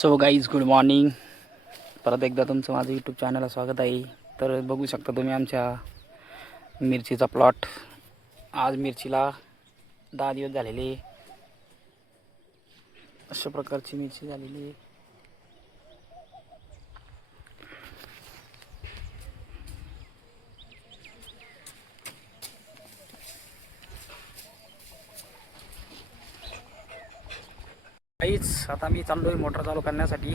So guys good morning. परत एकदा तुमचं माझं यूट्यूब चॅनलला स्वागत आहे. तर बघू शकता तुम्ही आमच्या मिरचीचा प्लॉट. आज मिरचीला 10 दिवस झालेले. अशा प्रकारची मिरची झालेली आहे. काहीच आता मी चाललो आहे मोटर चालू करण्यासाठी.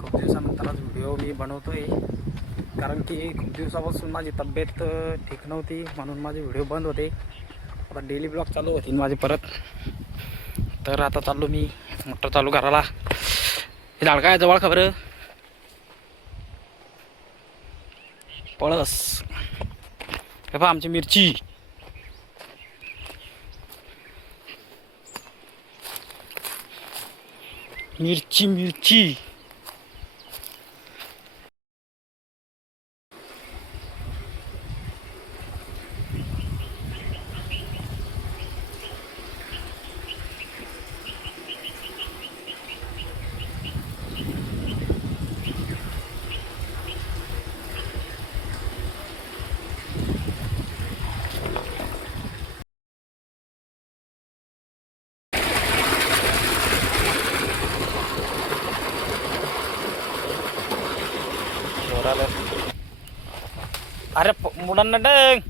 खूप दिवसानंतर आज व्हिडिओ मी बनवतोय, कारण की खूप दिवसापासून माझी तब्येत ठीक नव्हती, म्हणून माझे व्हिडिओ बंद होते. आता डेली ब्लॉग चालू होतील माझे परत. तर आता चाललो मी मोटर चालू करायला. हे झाड काय जवळ खबर पळस. हे पहा आमची मिरची. मिरची मिरची अरे मुलांना डंग.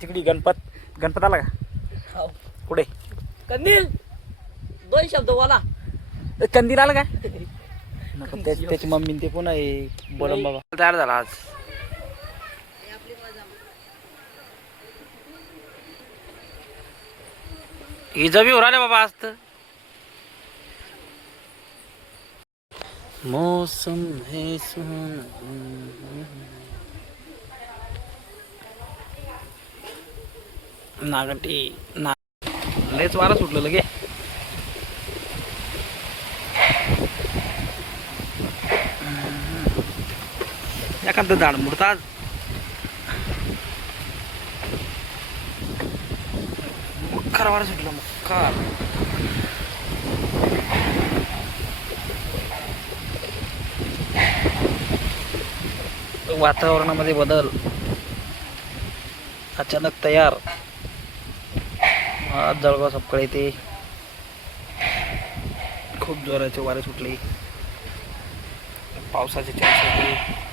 तिकडे गणपत आला का? पुढे कंदील 2 शब्द बोला. कंदील आला का? त्याची मम्मी ते पुन्हा बोलम बाबा तयार झाला आज. इजा बी उराले बाबा आज तर. मौसम है नागटी ना लयच वारा सुटलं लगे. एखादं झाड मुडतात. मक्कार वारा सुटलं मक्कार. वातावरणामध्ये बदल अचानक तयार. आज जळगाव सपकाळी ते खूप जोराचे वारे सुटले. पावसाचे चान्स होते.